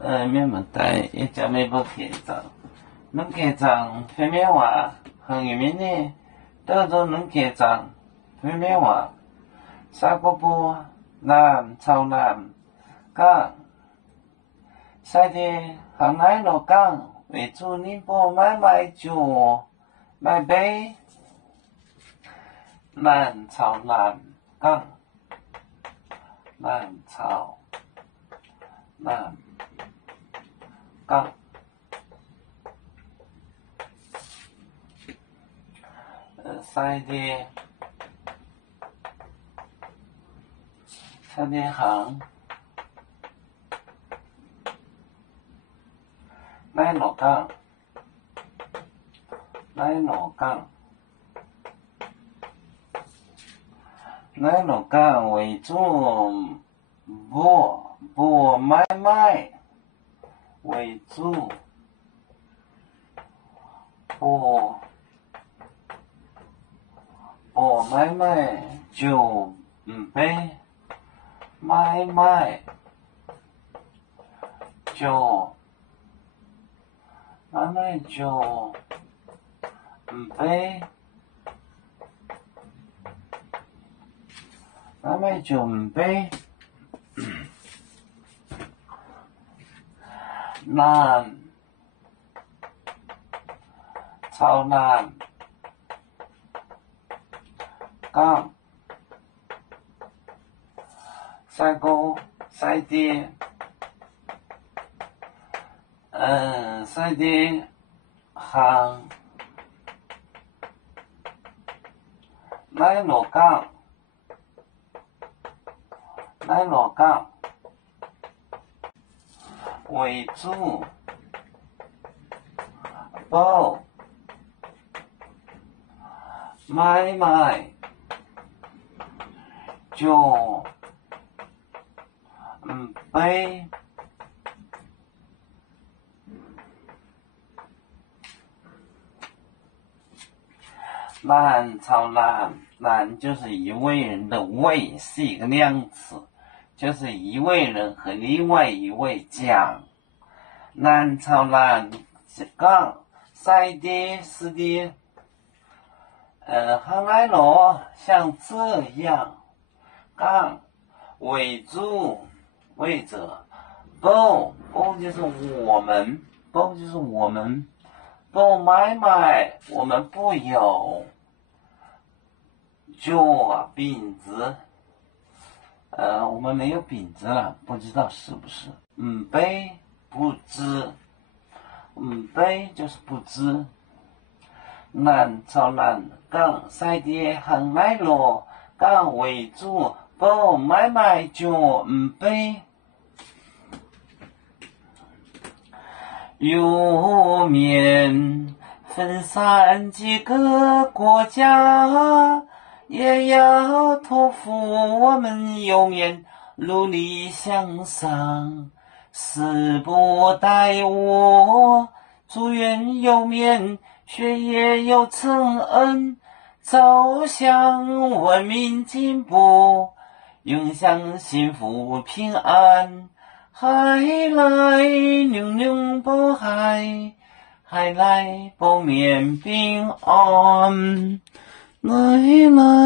面门带一家没不开张，能开张非面话，横一面呢，德州能开张非面话，沙锅波南朝南港，晒的行来路港，为主宁波买酒买杯，南朝南港，南朝南港。晒的行来路港，来路港为主不买卖为主，不买卖就被买卖就被买卖就被南朝南港晒高晒低晒低行来路港为主不买卖就被南朝南就是一位人的位是一个量词，就是一位人和另外一位讲。南朝南港晒的是的，行来路像这样，港为主为者，不就是我们，不买卖我们不有，就饼子，我们没有饼子了，不知道是不是？杯不知，杯就是不知。南朝南港晒的行来路港为主，不买卖就杯。有面分散几个国家，也要托付我们有面努力向上，誓不怠惰，祝愿有面学业有成恩，走向文明进步，永享幸福平安。海来牛牛不海来不眠平安，来。